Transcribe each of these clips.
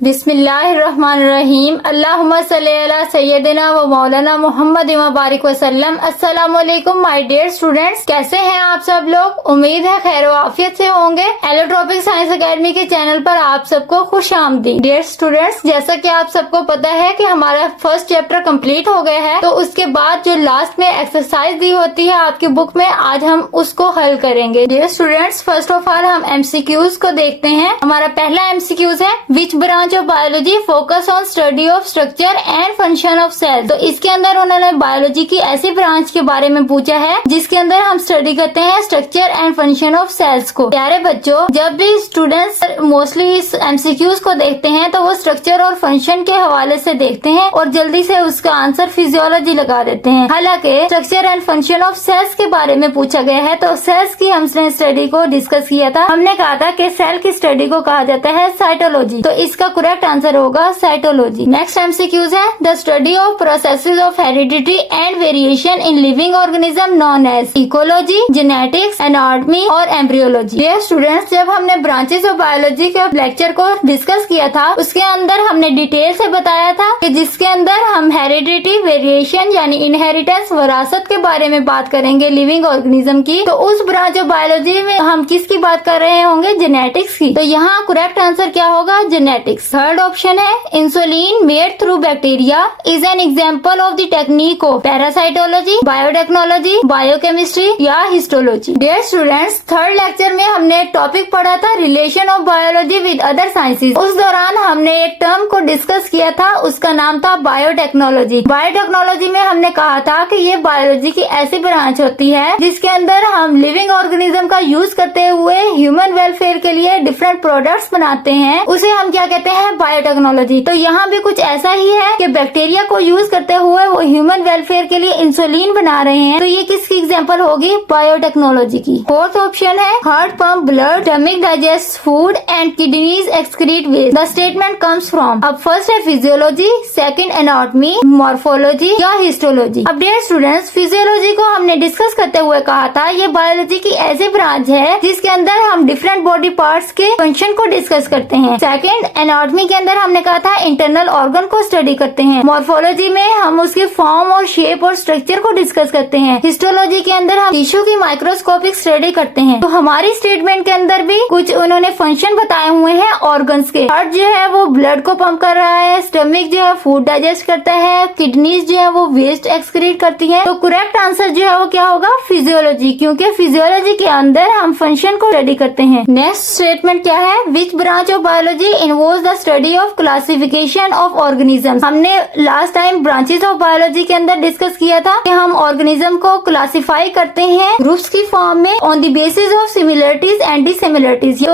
बिस्मिल्लाहिर्रहमानिर्रहीम। अल्लाहुम्मा सल्ली अला सय्यदिना व मौलाना मोहम्मद व बारिक वसल्लम। अस्सलाम वालेकुम माय डियर स्टूडेंट्स, कैसे हैं आप सब लोग? उम्मीद है खैर आफियत से होंगे। एलोट्रॉपिक साइंस एकेडमी के चैनल पर आप सबको खुश आमदीद। डियर स्टूडेंट्स, जैसा कि आप सबको पता है कि हमारा फर्स्ट चैप्टर कंप्लीट हो गया है, तो उसके बाद जो लास्ट में एक्सरसाइज दी होती है आपकी बुक में, आज हम उसको हल करेंगे। Dear students, first of all हम एमसीक्यूज को देखते हैं। हमारा पहला एमसीक्यूज है, which branch of biology focus on study of structure and function of cell. तो इसके अंदर उन्होंने बायोलॉजी की ऐसी ब्रांच के बारे में पूछा है जिसके अंदर हम स्टडी करते हैं structure and function of cells को। प्यारे बच्चों, जब भी स्टूडेंट्स मोस्टली इस एमसीक्यूज को देखते हैं तो वो स्ट्रक्चर और फंक्शन के हवाले से देखते हैं और जल्दी से उसका आंसर फिजियोलॉजी लगा देते हैं। हालांकि structure and function of cells के बारे में पूछा गया है, तो सेल्स की हमने स्टडी को डिस्कस किया था। हमने कहा था कि सेल की स्टडी को कहा जाता है साइटोलॉजी, तो इसका करेक्ट आंसर होगा साइटोलॉजी। नेक्स्ट एमसीक्यूज है, the study of processes of heredity and variation in living organism known as ecology, genetics, anatomy और एम्ब्रियोलॉजी। डियर स्टूडेंट्स, जब हमने ब्रांचेस ऑफ बायोलॉजी के लेक्चर को डिस्कस किया था, उसके अंदर हमने डिटेल से बताया था कि जिसके अंदर हम हेरिडिटी, वेरिएशन यानी इनहेरिटेंस, विरासत के बारे में बात करेंगे लिविंग ऑर्गेनिज्म की। तो उस ब्रांच ऑफ बायोलॉजी में हम किसकी बात कर रहे होंगे? जेनेटिक्स की। तो यहाँ करेक्ट आंसर क्या होगा? जेनेटिक्स। थर्ड ऑप्शन है, insulin made through bacteria is an example of the technique of parasitology, biotechnology, biochemistry या histology. Dear students, third lecture में हमने टॉपिक पढ़ा था relation of biology with other sciences. उस दौरान हमने एक टर्म को डिस्कस किया था, उसका नाम था बायोटेक्नोलॉजी। बायोटेक्नोलॉजी में हमने कहा था कि ये बायोलॉजी की ऐसी ब्रांच होती है जिसके अंदर हम लिविंग ऑर्गेनिज्म का यूज करते हुए ह्यूमन वेलफेयर के लिए डिफरेंट प्रोडक्ट्स बनाते हैं, उसे हम क्या कहते हैं? बायोटेक्नोलॉजी। तो यहाँ भी कुछ ऐसा ही है कि बैक्टीरिया को यूज करते हुए वो ह्यूमन वेलफेयर के लिए इंसुलिन बना रहे हैं, तो ये किसकी एग्जांपल होगी? बायोटेक्नोलॉजी की। फोर्थ ऑप्शन है, heart pump blood, stomach digest food and kidneys excrete waste. The statement comes from. अब फर्स्ट है फिजियोलॉजी, सेकंड एनाटॉमी, मॉर्फोलॉजी या हिस्टोलॉजी। अब डियर स्टूडेंट्स, फिजियोलॉजी को हमने डिस्कस करते हुए कहा था ये बायोलॉजी की ऐसी ब्रांच है जिसके अंदर हम डिफरेंट बॉडी पार्ट्स के फंक्शन को डिस्कस करते हैं। सेकंड एनाटॉमी के अंदर हमने कहा था इंटरनल ऑर्गन को स्टडी करते हैं। मॉर्फोलॉजी में हम उसके फॉर्म और शेप और स्ट्रक्चर को डिस्कस करते हैं। हिस्टोलॉजी के अंदर हम टिश्यू की माइक्रोस्कोपिक स्टडी करते हैं। तो हमारी स्टेटमेंट के अंदर भी कुछ उन्होंने फंक्शन बताए हुए हैं ऑर्गन्स के। हार्ट जो है वो ब्लड को पंप कर रहा है, स्टमक जो है फूड डाइजेस्ट करता है, किडनीज जो है वो वेस्ट एक्सक्रीट करती है। तो करेक्ट आंसर जो है वो क्या होगा? फिजियोलॉजी, क्योंकि फिजियोलॉजी के अंदर हम फंक्शन को स्टडी करते हैं। नेक्स्ट स्टेटमेंट क्या है? Which branch of biology involves the study of classification of organism. हमने last time branches of biology के अंदर डिस्कस किया था कि हम ऑर्गेनिज्म को क्लासिफाई करते हैं ग्रुप्स की फॉर्म में on the basis of similarities and dissimilarities.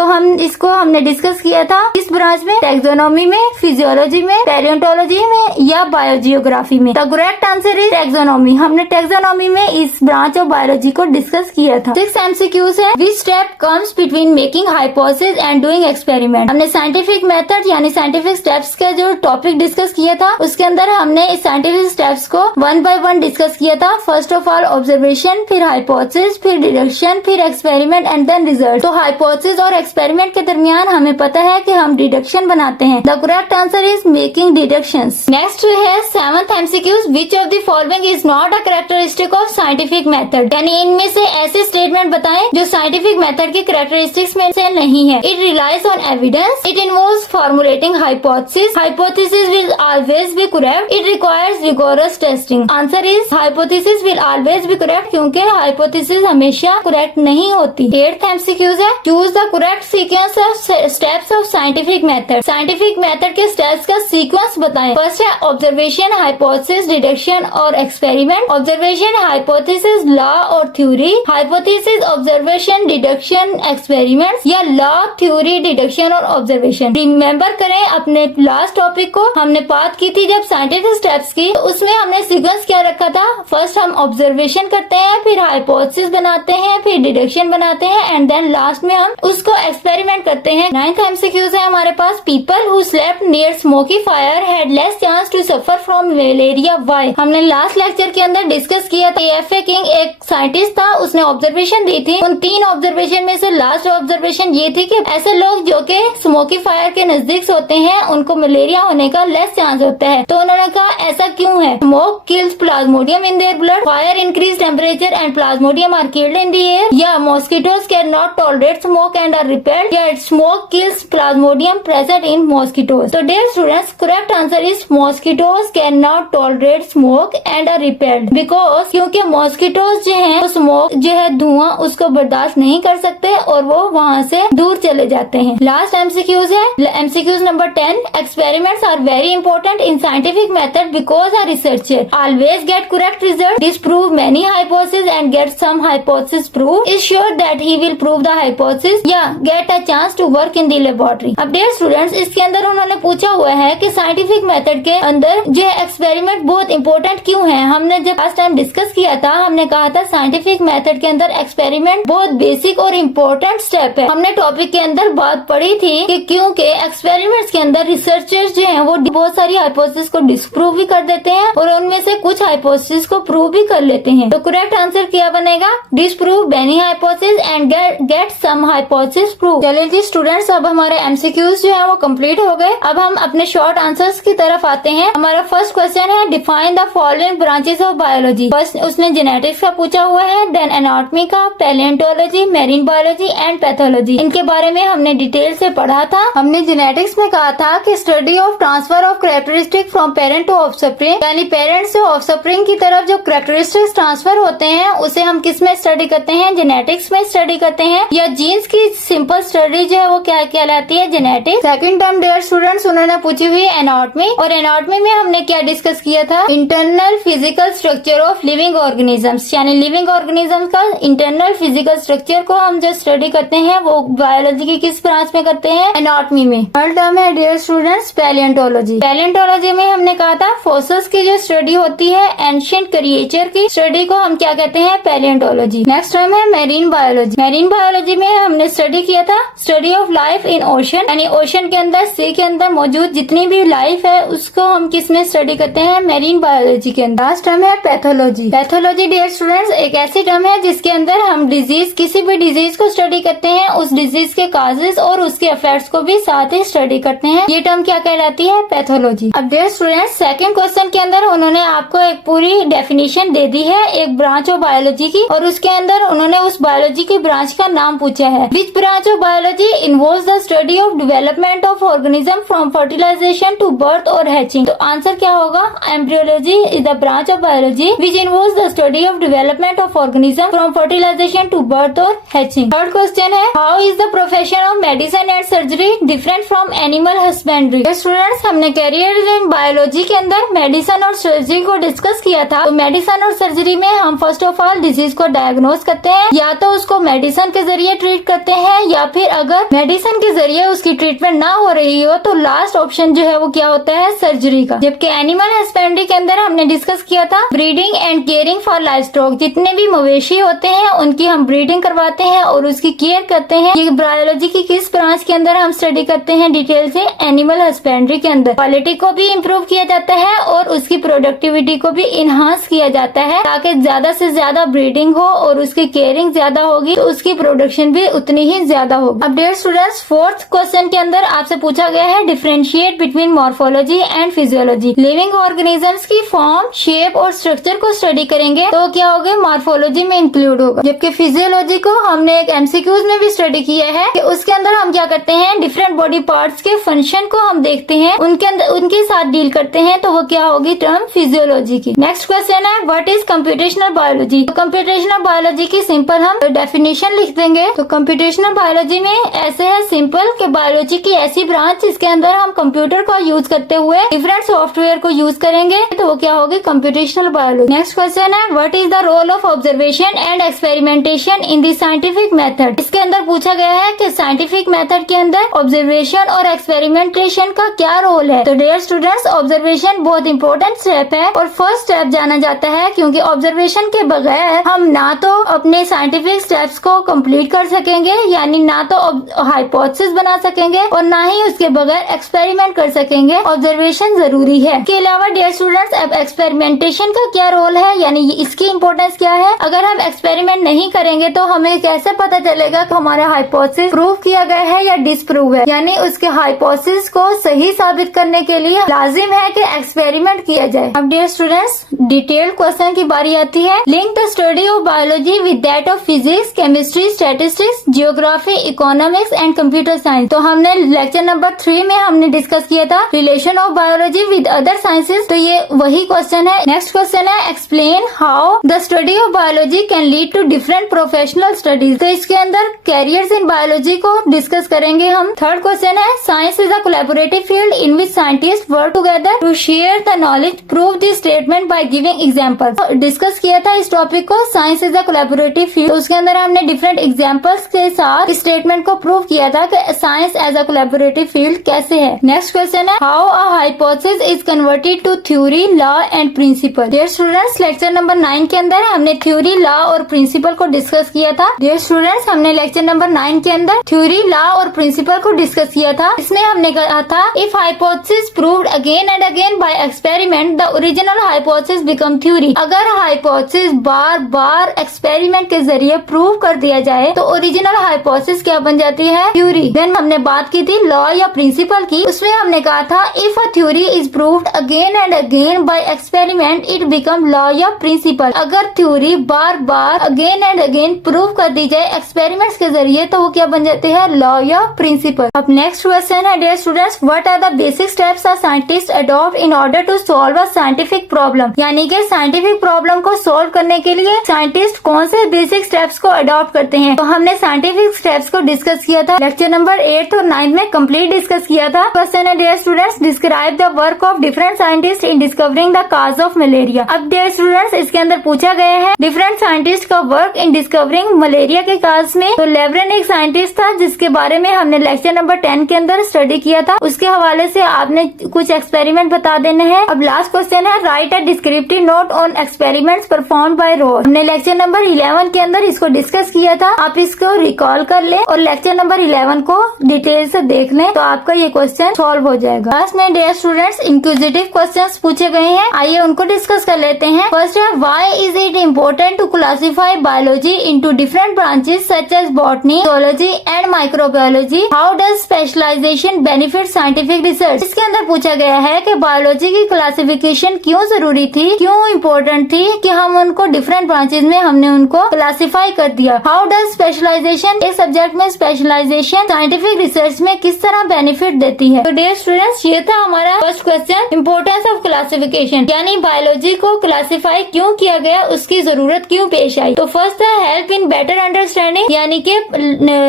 तो हमने डिस्कस किया था इस ब्रांच में टैक्सोनॉमी में, फिजियोलॉजी में, पैलियोंटोलॉजी में या बायोजियोग्राफी में। The correct answer is taxonomy. हमने टैक्सोनॉमी में इस ब्रांच ऑफ बायोलॉजी को डिस्कस किया था। सिक्स एमसीक्यूज है, which step comes between making hypothesis and doing experiment. हमने साइंटिफिक मेथड यानी साइंटिफिक स्टेप्स का जो टॉपिक डिस्कस किया था, उसके अंदर हमने इस साइंटिफिक स्टेप्स को वन बाय वन डिस्कस किया था। फर्स्ट ऑफ ऑल ऑब्जर्वेशन, फिर हाइपोथेसिस, फिर डिडक्शन, फिर एक्सपेरिमेंट एंड देन रिजल्ट। तो हाइपोथेसिस और एक्सपेरिमेंट के दरमियान हमें पता है कि हम डिडक्शन बनाते हैं। The correct answer is making deductions. Next है seventh MCQs, which of the following is not a characteristic of scientific method. यानी इनमें से ऐसे स्टेटमेंट बताएं जो साइंटिफिक मेथड की कैरेक्टरिस्टिक्स में से नहीं है। It relies on evidence, it involves formulating hypothesis, hypothesis will always be correct, it requires rigorous testing. Answer is hypothesis will always be correct, क्योंकि हाइपोथेसिस हमेशा करेक्ट नहीं होती। एट्थ एमसीक्यूज है, choose the correct sequence of steps of scientific method. Scientific method के steps का sequence बताएं। First है observation, hypothesis, deduction और एक्सपेरिमेंट। ऑब्जर्वेशन, हाइपोथेसिस, लॉ और theory. Hypothesis, observation, deduction, experiment या लॉ, थ्योरी, डिडक्शन और observation. Remember करें अपने लास्ट टॉपिक को हमने बात की थी जब साइंटिफिक स्टेप्स की, तो उसमें हमने सीक्वेंस क्या रखा था? फर्स्ट हम ऑब्जर्वेशन करते हैं, फिर हाइपोथेसिस बनाते हैं, फिर डिडक्शन बनाते हैं एंड देन लास्ट में हम उसको एक्सपेरिमेंट करते हैं। नाइन्थ एमसीक्यूज है हमारे पास, people who slept near smoky fire had less chance to suffer from malaria, why. हमने लास्ट लेक्चर के अंदर डिस्कस किया था। एफ.ए. किंग एक साइंटिस्ट था, उसने ऑब्जर्वेशन दी थी। उन 3 ऑब्जर्वेशन में से लास्ट ऑब्जर्वेशन ये थी कि ऐसे लोग जो कि स्मोकी फायर के नजदीक एलर्जिक्स होते हैं उनको मलेरिया होने का लेस चांस होता है। तो उन्होंने कहा ऐसा क्यों है? Smoke kills plasmodium in their blood, fire increase temperature and plasmodium are killed in the air, या mosquitoes can not tolerate smoke and are repelled, या smoke kills plasmodium present in mosquitoes. तो dear students, correct answer is mosquitoes can not tolerate smoke and are repelled, because क्योंकि mosquitoes जो है वो smoke जो है धुआं उसको बर्दाश्त नहीं कर सकते और वो वहाँ से दूर चले जाते हैं। लास्ट एमसीक्यूज है, MCQs number 10। Experiments are very important in scientific method because are researcher always get correct result, disprove many hypothesis and get some hypothesis prove, is sure that he will prove the hypothesis, या get a chance to work in the laboratory. अब dear students, इसके अंदर उन्होंने पूछा हुआ है कि scientific method के अंदर जो एक्सपेरिमेंट बहुत इंपॉर्टेंट क्यों है। हमने जब लास्ट टाइम डिस्कस किया था, हमने कहा था साइंटिफिक मेथड के अंदर एक्सपेरिमेंट बहुत बेसिक और इम्पोर्टेंट स्टेप है। हमने टॉपिक के अंदर बात पढ़ी थी कि क्योंकि एक्सपेरिमेंट्स के अंदर रिसर्चर्स जो हैं वो बहुत सारी हाइपोथेसिस को डिस्प्रूव भी कर देते हैं और उनमें से कुछ हाइपोथेसिस को प्रूव भी कर लेते हैं। तो करेक्ट आंसर क्या बनेगा? Disprove many hypothesis and get some hypothesis prove. चलिए जी स्टूडेंट्स, अब हमारे एमसीक्यूज जो है वो कंप्लीट हो गए। अब हम अपने शॉर्ट आंसर्स की तरफ आते हैं। हमारा फर्स्ट क्वेश्चन है, define the following branches of biology. First उसने जेनेटिक्स का पूछा हुआ है, देन एनाटॉमी का, पैलियोंटोलॉजी, मेरीन बायोलॉजी एंड पैथोलॉजी। इनके बारे में हमने डिटेल से पढ़ा था। हमने जेनेटिक्स में कहा था कि study of transfer of characteristic from parent to offspring, यानी पेरेंट्स से ऑफस्प्रिंग की तरफ जो कैरेक्टरिस्टिक्स ट्रांसफर होते हैं उसे हम किस में स्टडी करते हैं? जेनेटिक्स में स्टडी करते हैं। या जीन्स की सिंपल स्टडी जो है वो क्या कहलाती है? Genetics. Second term dear students उन्होंने पूछी हुई एनाटॉमी, और एनाटॉमी में हमने क्या डिस्कस किया था? Internal physical structure of living organisms, यानी लिविंग ऑर्गेनिज्म का इंटरनल फिजिकल स्ट्रक्चर को हम जो स्टडी करते हैं वो बायोलॉजी की किस ब्रांच में करते हैं? एनाटॉमी में। थर्ड टर्म है डियर स्टूडेंट्स पैलियोंटोलॉजी। पैलियोंटोलॉजी में हमने कहा था फॉसिल्स की जो स्टडी होती है, एंशिएंट क्रिएचर की स्टडी को हम क्या कहते हैं? पैलियोंटोलॉजी। नेक्स्ट टर्म है मेरीन बायोलॉजी। मेरीन बायोलॉजी में हमने स्टडी किया था study of life in ocean, यानी ओशन के अंदर, सी के अंदर मौजूद जितनी भी लाइफ है उसको हम किस में स्टडी करते हैं? मेरीन बायोलॉजी के अंदर। लास्ट टर्म है पैथोलॉजी। पैथोलॉजी डियर स्टूडेंट्स एक ऐसी टर्म है जिसके अंदर हम डिजीज, किसी भी डिजीज को स्टडी करते हैं, उस डिजीज के काजेस और उसके इफेक्ट्स को भी साथ ही स्टडी करते हैं। ये टर्म क्या कहलाती है? पैथोलॉजी। अब डियर स्टूडेंट्स सेकंड क्वेश्चन के अंदर उन्होंने आपको एक पूरी डेफिनेशन दे दी है एक ब्रांच ऑफ बायोलॉजी की, और उसके अंदर उन्होंने उस बायोलॉजी की ब्रांच का नाम पूछा है। Which branch of biology involves the study of development of organism from fertilization to birth और हैचिंग। तो आंसर क्या होगा? Embryology is the branch of biology which involves the study of development of organism from fertilization to birth और hatching. Third question है, how is the profession of medicine and surgery different from animal husbandry. Students हमने career in biology के अंदर medicine और surgery को discuss किया था। तो मेडिसिन और सर्जरी में हम फर्स्ट ऑफ ऑल डिजीज को डायग्नोज करते हैं, या तो उसको मेडिसिन के जरिए ट्रीट करते हैं, या फिर अगर मेडिसिन के जरिए उसकी ट्रीटमेंट ना हो रही हो तो लास्ट ऑप्शन जो है वो क्या होता है? सर्जरी का। जबकि एनिमल हस्बेंड्री के अंदर हमने डिस्कस किया था breeding and caring for life stock, जितने भी मवेशी होते हैं उनकी हम ब्रीडिंग करवाते हैं और उसकी केयर करते हैं। ये बायोलॉजी की किस ब्रांच के अंदर हम स्टडी करते हैं डिटेल से? एनिमल हस्बेंड्री के अंदर। क्वालिटी को भी इम्प्रूव किया जाता है और उसकी प्रोडक्टिविटी को भी इनहांस किया जाता है, ताकि ज्यादा से ज्यादा ब्रीडिंग हो और उसकी केयरिंग ज्यादा होगी तो उसकी प्रोडक्शन भी उतनी ही ज्यादा होगी। अब डियर स्टूडेंट्स फोर्थ क्वेश्चन के अंदर आपसे पूछा गया है differentiate between morphology and physiology. Living organisms की फॉर्म, शेप और स्ट्रक्चर को स्टडी करेंगे तो क्या होगा? मॉर्फोलॉजी में इंक्लूड होगा। जबकि फिजियोलॉजी को हमने एक एमसीक्यूज में भी स्टडी किया है कि उसके अंदर हम क्या करते हैं? डिफरेंट बॉडी पार्ट्स के फंक्शन को हम देखते हैं, उनके अंदर उनके साथ डील करते हैं, तो वो क्या होगी? टर्म फिजियोलॉजी की। नेक्स्ट क्वेश्चन है, व्हाट इज कंप्यूटेशनल बायोलॉजी। तो कंप्यूटेशनल बायोलॉजी की सिंपल हम डेफिनेशन लिख देंगे। तो कंप्यूटेशनल बायोलॉजी में ऐसे है सिंपल कि बायोलॉजी की ऐसी ब्रांच जिसके अंदर हम कंप्यूटर का यूज करते हुए डिफरेंट सॉफ्टवेयर को यूज करेंगे, तो वो क्या होगी? Computational biology. नेक्स्ट क्वेश्चन है, what is the role of observation and experimentation in the scientific method. इसके अंदर पूछा गया है कि साइंटिफिक मेथड के अंदर ऑब्जर्वेशन और एक्सपेरिमेंटेशन का क्या रोल है। तो डियर स्टूडेंट्स ऑब्जर्वेशन बहुत इंपॉर्टेंट स्टेप है और फर्स्ट स्टेप जाना जाता है, क्योंकि ऑब्जर्वेशन के बगैर हम ना तो अपने साइंटिफिक स्टेप्स को कंप्लीट कर सकेंगे, यानी ना तो हाइपोथेसिस बना सकेंगे और ना ही उसके बगैर एक्सपेरिमेंट कर सकेंगे। ऑब्जर्वेशन जरूरी है। इसके अलावा डियर स्टूडेंट्स अब एक्सपेरिमेंटेशन का क्या रोल है, यानी इसकी इंपॉर्टेंस क्या है। अगर हम एक्सपेरिमेंट नहीं करेंगे तो हमें कैसे पता चलेगा कि हमारा हाइपोथेसिस प्रूव किया गया है या डिसप्रूव है, यानी उसके उसके हाइपोथेसिस को सही साबित करने के लिए लाजिम है कि एक्सपेरिमेंट किया जाए। अब डियर स्टूडेंट्स, डिटेल्ड क्वेश्चन की बारी आती है। Link the study of biology with that of physics, chemistry, statistics, geography, economics and computer science. तो हमने लेक्चर नंबर 3 में हमने डिस्कस किया था relation of biology with other sciences. तो ये वही क्वेश्चन है। नेक्स्ट क्वेश्चन है explain how the study of biology can lead to different professional studies. तो इसके अंदर कैरियर्स इन बायोलॉजी को डिस्कस करेंगे हम। थर्ड क्वेश्चन है science is a collaborative field in which scientist work together to share the knowledge, prove this statement by giving examples. Discuss किया था इस टॉपिक को, science is a collaborative field. उसके अंदर हमने डिफरेंट एग्जांपल्स के साथ इस स्टेटमेंट को प्रूव किया था कि science as a collaborative field कैसे है। नेक्स्ट क्वेश्चन है how a hypothesis is converted to theory, law and principle. Dear students, lecture number 9 के अंदर हमने थ्योरी, लॉ और प्रिंसिपल को डिस्कस किया था। डियर स्टूडेंट्स, हमने लेक्चर नंबर 9 के अंदर थ्योरी, लॉ और प्रिंसिपल को डिस्कस किया था। इसमें हमने कहा था if hypothesis proved again and again by experiment the original hypothesis become theory. अगर हाइपोथेसिस बार बार एक्सपेरिमेंट के जरिए प्रूव कर दिया जाए तो ओरिजिनल हाइपोथेसिस क्या बन जाती है? थ्योरी। देन हमने बात की थी लॉ या प्रिंसिपल की। उसमें हमने कहा था if a theory is proved again and again by experiment it become law या प्रिंसिपल। अगर थ्योरी बार बार अगेन एंड अगेन प्रूव कर दी जाए एक्सपेरिमेंट्स के जरिए तो वो क्या बन जाते हैं? लॉ या प्रिंसिपल। अब नेक्स्ट क्वेश्चन है dear students, what are the basic steps a scientist adopt in order to solve a scientific problem. यानी कि साइंटिफिक प्रॉब्लम को सॉल्व करने के लिए साइंटिस्ट कौन से बेसिक स्टेप्स को अडॉप्ट करते हैं। तो हमने साइंटिफिक स्टेप्स को डिस्कस किया था लेक्चर नंबर 8 और 9 में कंप्लीट डिस्कस किया था। क्वेश्चन है dear students, describe the work of different scientist in discovering the cause of malaria. अब डियर स्टूडेंट्स, इसके अंदर पूछा गया है डिफरेंट साइंटिस्ट का वर्क इन डिस्कवरिंग मलेरिया के काज में। तो लेवरन एक साइंटिस्ट था जिसके बारे में हमने लेक्चर नंबर 10 के अंदर स्टडी किया था। उसके हवाले से आपने कुछ एक्सपेरिमेंट बता देने हैं। अब लास्ट क्वेश्चन है write a descriptive note on experiments perform by Ross. हमने लेक्चर नंबर 11 के अंदर इसको डिस्कस किया था। आप इसको रिकॉल कर ले और लेक्चर नंबर 11 को डिटेल से देख लें तो आपका ये क्वेश्चन सॉल्व हो जाएगा। लास्ट में डियर स्टूडेंट्स इंक्विजिटिव क्वेश्चंस पूछे गए हैं, आइए उनको डिस्कस कर लेते हैं। फर्स्ट है why is it important to classify biology into different branches such as botany, zoology and microbiology. How does specialization benefit scientific research. इसके अंदर पूछा गया है कि बायोलॉजी की क्लासिफिकेशन क्यों जरूरी थी, क्यों इम्पोर्टेंट थी कि हम उनको डिफरेंट ब्रांचेस में हमने उनको क्लासिफाई कर दिया। हाउ डज स्पेशलाइजेशन, एक सब्जेक्ट में स्पेशलाइजेशन साइंटिफिक रिसर्च में किस तरह बेनिफिट देती है। तो डियर स्टूडेंट्स, ये था हमारा first question, importance of classification, यानी बायोलॉजी को क्लासिफाई क्यों किया गया, उसकी जरूरत क्यों पेश आई। तो फर्स्ट है हेल्प इन बेटर अंडरस्टैंडिंग, यानी कि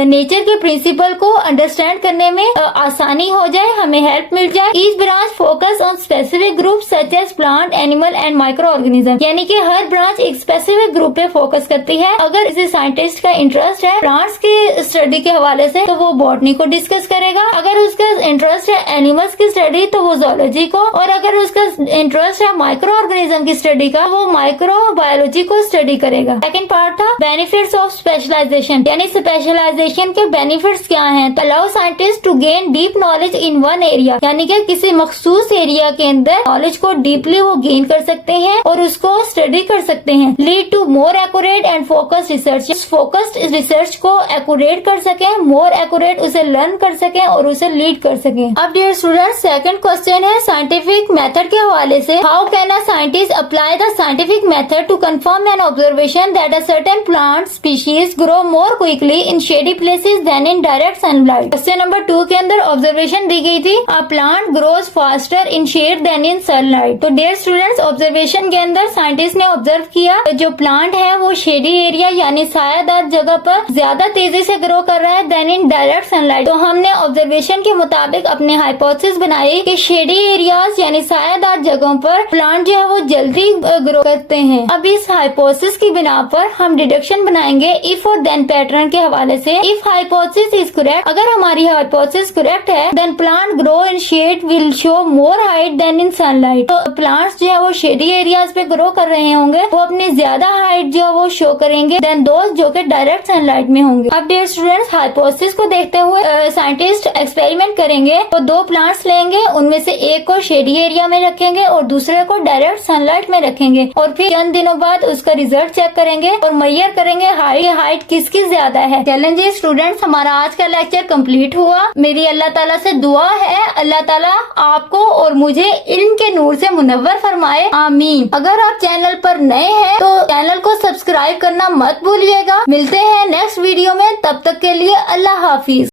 नेचर के प्रिंसिपल को अंडरस्टैंड करने में आसानी हो जाए, हमें हेल्प मिल जाए। Each branch focus on specific group such as plant, animal and micro organism, यानी कि हर ब्रांच एक स्पेसिफिक ग्रुप पे फोकस करती है। अगर इसे साइंटिस्ट का इंटरेस्ट है प्लांट्स के स्टडी के हवाले से तो वो बॉटनी को डिस्कस करेगा। अगर उसका इंटरेस्ट है एनिमल्स की स्टडी तो वो जोलॉजी को, और अगर उसका इंटरेस्ट है माइक्रो ऑर्गेनिज्म की स्टडी का वो माइक्रो बायोलॉजी को स्टडी करेगा। सेकंड पार्ट था बेनिफिट्स ऑफ स्पेशलाइजेशन, यानी स्पेशलाइजेशन के बेनिफिट्स क्या हैं। Allow scientist to gain deep knowledge in one area, यानी कि किसी मखसूस एरिया के अंदर नॉलेज को डीपली वो गेन कर सकते हैं और उसको स्टडी कर सकते हैं। Lead to more accurate and focused research, focused research को एक्यूरेट कर सके, मोर एक्यूरेट उसे लर्न कर सके और उसे लीड कर सके। अब डियर स्टूडेंट्स, सेकंड क्वेश्चन है साइंटिफिक मेथड के हवाले से, how can a scientist apply the scientific method to confirm an observation that a certain plant species grow more quickly in shady places than in direct sunlight. Question number 2 के अंदर observation दी गई थी a plant grows faster in shade than in sunlight. तो dear students, observation के अंदर scientist ने observe किया जो प्लांट है वो शेडी एरिया यानी सायादार जगह पर ज्यादा तेजी से ग्रो कर रहा है देन इन डायरेक्ट सनलाइट। तो हमने ऑब्जर्वेशन के मुताबिक अपने हाइपोथेसिस बनाई कि शेडी एरियाज यानी सायादार जगहों पर प्लांट जो है वो जल्दी ग्रो करते हैं। अब इस हाइपोथेसिस की बिना पर हम डिडक्शन बनाएंगे इफ और देन पैटर्न के हवाले से। इफ हाइपोथेसिस इज करेक्ट, अगर हमारी हाइपोथेसिस करेक्ट है then plant grow in shade will show more height than in sunlight. तो प्लांट्स जो है वो शेडी एरियाज पे ग्रो कर रहे होंगे वो अपनी ज्यादा हाइट जो है वो शो करेंगे देन दोस्त जो कि डायरेक्ट सनलाइट में होंगे। अब डियर स्टूडेंट्स, हाइपोथेसिस को देखते हुए साइंटिस्ट एक्सपेरिमेंट करेंगे तो 2 प्लांट्स लेंगे, उनमें से एक को शेडी एरिया में रखेंगे और दूसरे को डायरेक्ट सनलाइट में रखेंगे और फिर चंद दिनों बाद उसका रिजल्ट चेक करेंगे और मेजर करेंगे हाइट किसकी ज्यादा है। चैलेंज स्टूडेंट्स, हमारा आज का लेक्चर कंप्लीट हुआ। मेरी अल्लाह ताला से दुआ है, अल्लाह ताला आपको और मुझे इल्म के नूर से मुनव्वर फरमाए, आमीन। अगर आप चैनल पर नए हैं तो चैनल को सब्सक्राइब करना मत भूलिएगा। मिलते हैं नेक्स्ट वीडियो में, तब तक के लिए अल्लाह हाफिज।